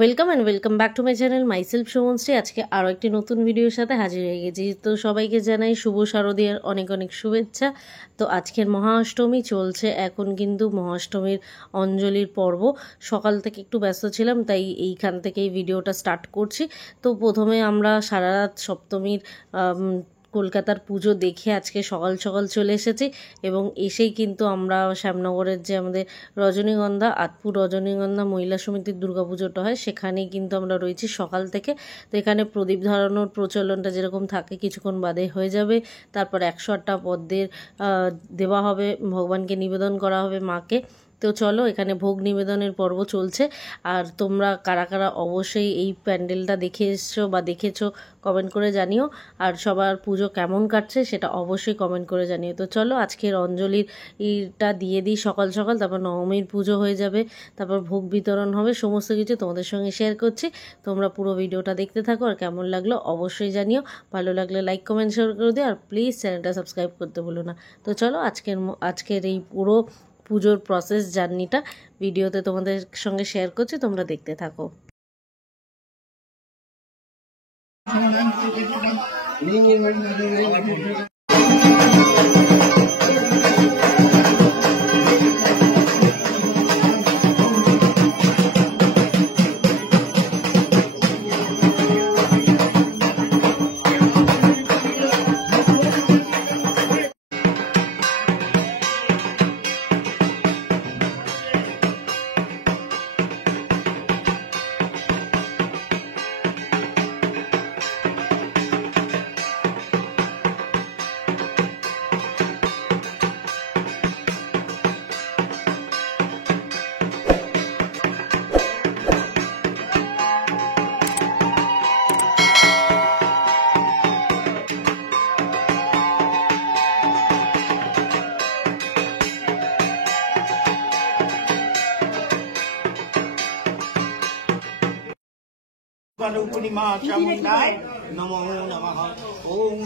Welcome and welcome back to my channel myself Sumanshree. আজকে আরও একটি নতুন ভিডিওর সাথে হাজির হয়ে গেছি। তো সবাইকে জানাই শুভ শারদীয়ার অনেক অনেক শুভেচ্ছা। তো আজকের মহাষ্টমী চলছে, এখন কিন্তু মহাষ্টমীর অঞ্জলির পর্ব। সকাল থেকে একটু ব্যস্ত ছিলাম, তাই এইখান থেকেই ভিডিওটা স্টার্ট করছি। তো প্রথমে আমরা সারা রাত সপ্তমীর কলকাতার পুজো দেখে আজকে সকাল সকাল চলে এসেছি এবং এসেই কিন্তু আমরা শ্যামনগরের যে আমাদের রজনীগন্ধা আতপুর রজনীগন্ধা মহিলা সমিতির দুর্গাপুজোটা হয় সেখানেই কিন্তু আমরা রয়েছি সকাল থেকে। তো এখানে প্রদীপ ধরানোর প্রচলনটা যেরকম থাকে কিছুক্ষণ বাদে হয়ে যাবে। তারপর 108টা পদ্মের দেওয়া হবে, ভগবানকে নিবেদন করা হবে মাকে। তো চলো, এখানে ভোগ নিবেদনের পর্ব চলছে। আর তোমরা কারা কারা অবশ্যই এই প্যান্ডেলটা দেখে এসছো বা দেখেছো কমেন্ট করে জানিও। আর সবার পুজো কেমন কাটছে সেটা অবশ্যই কমেন্ট করে জানিও। তো চলো আজকের অঞ্জলির ইটা দিয়ে দিই সকাল সকাল, তারপর নবমীর পুজো হয়ে যাবে, তারপর ভোগ বিতরণ হবে, সমস্ত কিছু তোমাদের সঙ্গে শেয়ার করছি। তোমরা পুরো ভিডিওটা দেখতে থাকো, আর কেমন লাগলো অবশ্যই জানিও। ভালো লাগলে লাইক কমেন্ট শেয়ার করে দিও, আর প্লিজ চ্যানেলটা সাবস্ক্রাইব করতে ভুলো না। তো চলো আজকের এই পুরো পুজোর প্রসেস জার্নিটা ভিডিওতে তোমাদের সঙ্গে শেয়ার করছি, তোমরা দেখতে থাকো। रूपिणी मां चामुंडाय नमो नमः। ओम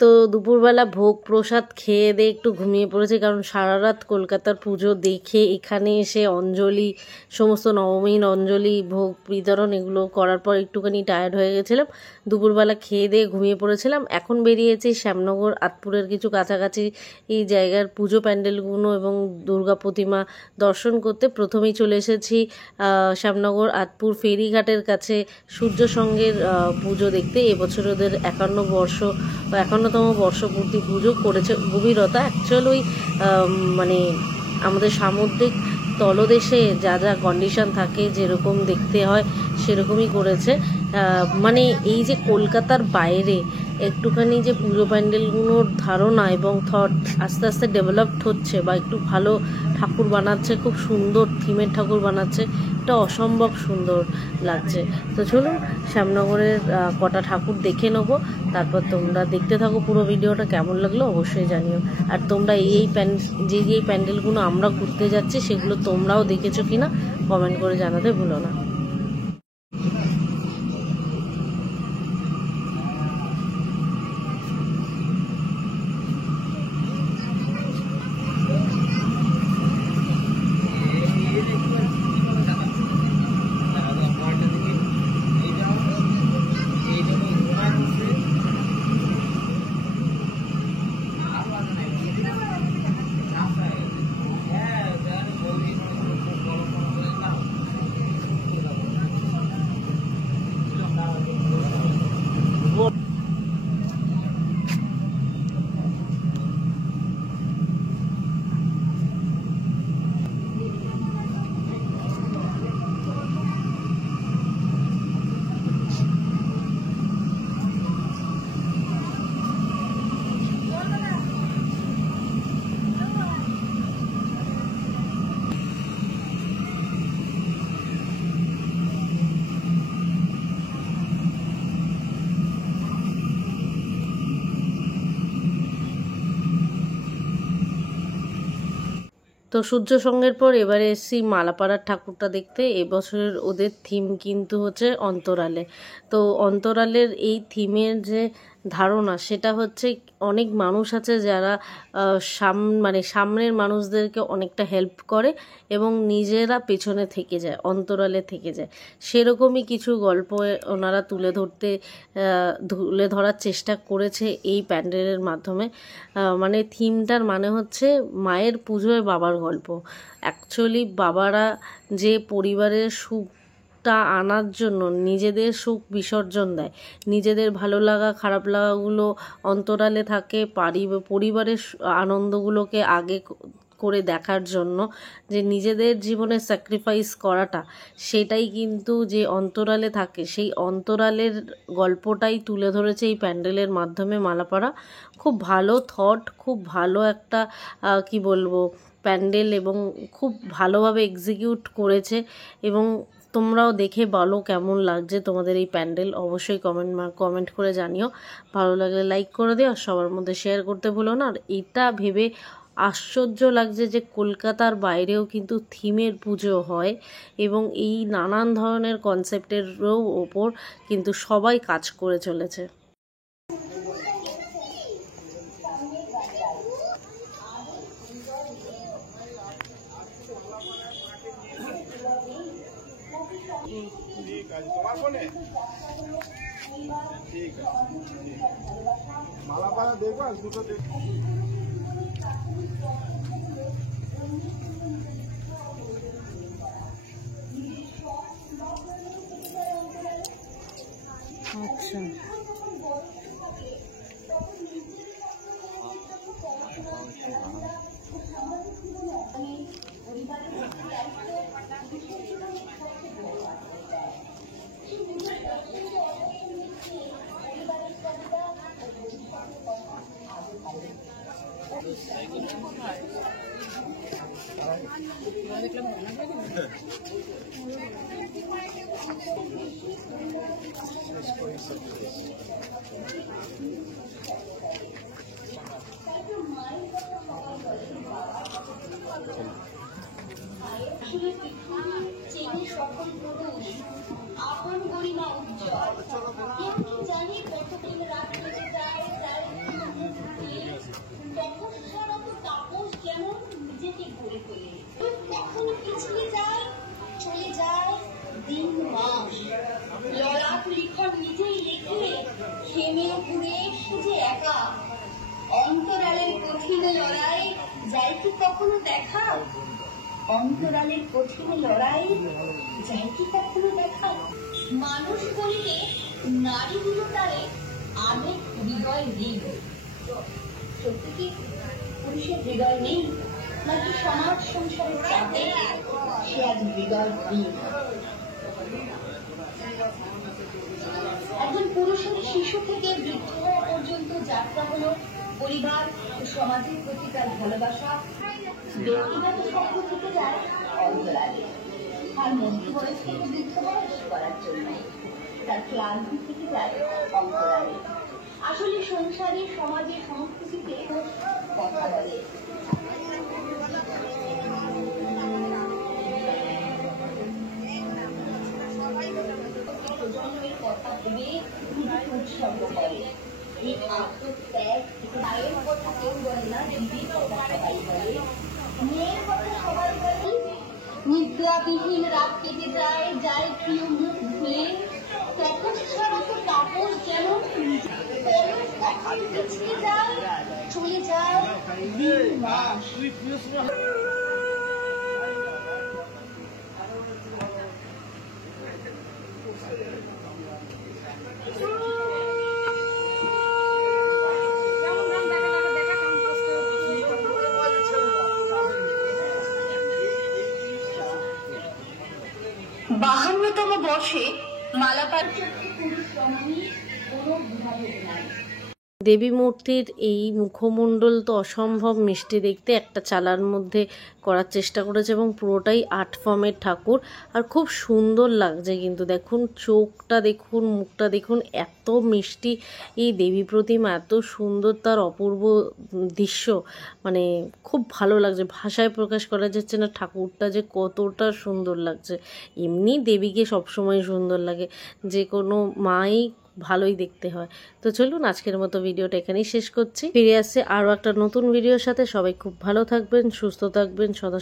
তো দুপুরবেলা ভোগ প্রসাদ খেয়ে দিয়ে একটু ঘুমিয়ে পড়েছি, কারণ সারা রাত কলকাতার পুজো দেখে এখানে এসে অঞ্জলি, সমস্ত নবমীর অঞ্জলি ভোগ বিতরণ এগুলো করার পর একটুখানি টায়ার্ড হয়ে গেছিলাম। দুপুরবেলা খেয়ে দিয়ে ঘুমিয়ে পড়েছিলাম। এখন বেরিয়েছি শ্যামনগর আতপুরের কিছু কাছাকাছি এই জায়গার পুজো প্যান্ডেলগুলো এবং দুর্গা প্রতিমা দর্শন করতে। প্রথমেই চলে এসেছি শ্যামনগর আতপুর ফেরিঘাটের কাছে সূর্য সঙ্গের পুজো দেখতে। এবছর ওদের 51তম বর্ষপূর্তি পুজো করেছে গভীরতা। অ্যাকচুয়ালি ওই মানে আমাদের সামুদ্রিক তলদেশে যা যা কন্ডিশন থাকে যেরকম দেখতে হয় সেরকমই করেছে। মানে এই যে কলকাতার বাইরে একটুখানি যে পুজো প্যান্ডেলগুলোর ধারণা এবং থট আস্তে আস্তে ডেভেলপড হচ্ছে বা একটু ভালো ঠাকুর বানাচ্ছে, খুব সুন্দর থিমের ঠাকুর বানাচ্ছে, এটা অসম্ভব সুন্দর লাগছে। তো চলুন শ্যামনগরের কটা ঠাকুর দেখে নেবো, তারপর তোমরা দেখতে থাকো পুরো ভিডিওটা। কেমন লাগলো অবশ্যই জানিও। আর তোমরা এই যে প্যান্ডেলগুলো আমরা ঘুরতে যাচ্ছি সেগুলো তোমরাও দেখেছো কিনা কমেন্ট করে জানাতে ভুলো না। তো সূর্য সঙ্গের পর এবারে এসেছি মালাপাড়ার ঠাকুরটা দেখতে। এবছরের ওদের থিম কিন্তু হচ্ছে অন্তরালে। তো অন্তরালের এই থিমের যে ধারণা সেটা হচ্ছে অনেক মানুষ আছে যারা মানে সামনের মানুষদেরকে অনেকটা হেল্প করে এবং নিজেরা পেছনে থেকে যায়, অন্তরালে থেকে যায়। সেরকমই কিছু গল্প ওনারা তুলে ধরার চেষ্টা করেছে এই প্যান্ডেলের মাধ্যমে। মানে থিমটার মানে হচ্ছে মায়ের পুজোয় বাবার গল্প। অ্যাকচুয়ালি বাবারা যে পরিবারের সুখটা আনার জন্য নিজেদের সুখ বিসর্জন দেয়, নিজেদের ভালো লাগা খারাপ লাগাগুলো অন্তরালে থাকে, পরিবারের আনন্দগুলোকে আগে করে দেখার জন্য যে নিজেদের জীবনে স্যাক্রিফাইস করাটা, সেটাই কিন্তু যে অন্তরালে থাকে, সেই অন্তরালের গল্পটাই তুলে ধরেছে এই প্যান্ডেলের মাধ্যমে মালাপাড়া। খুব ভালো থট, খুব ভালো একটা কি বলবো প্যান্ডেল এবং খুব ভালোভাবে এক্সিকিউট করেছে। এবং তোমরাও দেখে বলো কেমন লাগছে তোমাদের এই প্যান্ডেল, অবশ্যই কমেন্ট করে জানিও। ভালো লাগলে লাইক করে দিও আর সবার মধ্যে শেয়ার করতে ভুলো না। আর এটা ভেবে আশ্চর্য লাগছে যে কলকাতার বাইরেও কিন্তু থিমের পুজো হয় এবং এই নানান ধরনের কনসেপ্টেরও ওপর কিন্তু সবাই কাজ করে চলেছে। ঠিক আছে, তোমার ফোনে ঠিক আছে। মালাপাড়া দেখবো আর দুটো দেখবো। আচ্ছা, সকল পুরুষ আপন গরিমা উজ্জ্বল, কিন্তু জানি কতদিন রাত হয়ে যায় তপস্যারত তাপস যেমন নিজেকে গড়ে তোলে, কখনো পিছিয়ে যায়, চলে যায় দিন মাস, লড়াক লিখন নিজেই লিখে খেমে ঘুরে সুঝে একা। অন্তরালের কঠিন লড়াই যায় কি কখনো দেখা? অন্তরালের কঠিন লড়াই যায় কি কখনো দেখা? মানুষ বলিলে নারীগুলো তারে আবেগ হৃদয় ঋণ। সত্যি কি পুরুষের হৃদয় নেই, নাকি সমাজ সংসারের চাপে সে আজ হৃদয়হীন। একজন পুরুষের শিশু থেকে বৃদ্ধ হওয়া পর্যন্ত যাত্রা হলো পরিবার ও সমাজের প্রতি তার ভালোবাসা। ব্যক্তিগত স্বপ্ন থেকে যায় অন্তরালে, আর মধ্য বয়স থেকে বৃদ্ধ বয়স করার জন্য তার ক্লান্তি থেকে যায় অন্তরালে। আসলে সংসারে সমাজে সমস্ত কিছুতে কথা বলে। প্রজন্মের কথা ভেবে নিজেকে উৎসর্গ করে। এই আত্মত্যাগ, মায়ের কথা কেউ বলে না, দিদির কথা সবাই বলে, মেয়ের কথা সবাই বলে। নিদ্রাবিহীন রাত কেটে যায়, যায় প্রিয় মুখ ধুয়ে, তপস্যারত তাপস যেন পিছিয়ে যায়, চলে যায় দিন মাস। বাহান্নতম বর্ষে মালাপার পুরুষ রমণী কোনো বিভাজন নাই। দেবী মূর্তির এই মুখমণ্ডল তো অসম্ভব মিষ্টি দেখতে, একটা চালার মধ্যে করার চেষ্টা করেছে এবং পুরোটাই আর্ট ফর্মের ঠাকুর, আর খুব সুন্দর লাগছে। কিন্তু দেখুন চোখটা দেখুন, মুখটা দেখুন, এত মিষ্টি এই দেবী প্রতিমা, এত সুন্দর তার অপূর্ব দৃশ্য, মানে খুব ভালো লাগছে, ভাষায় প্রকাশ করা যাচ্ছে না ঠাকুরটা যে কতটা সুন্দর লাগছে। এমনি দেবীকে সবসময় সুন্দর লাগে, যে কোনো মাই ভালোই দেখতে হয়। তো চলুন আজকের মতো ভিডিওটা এখানেই শেষ করছি। ফিরে আসছে আরও একটা নতুন ভিডিওর সাথে। সবাই খুব ভালো থাকবেন, সুস্থ থাকবেন, সদা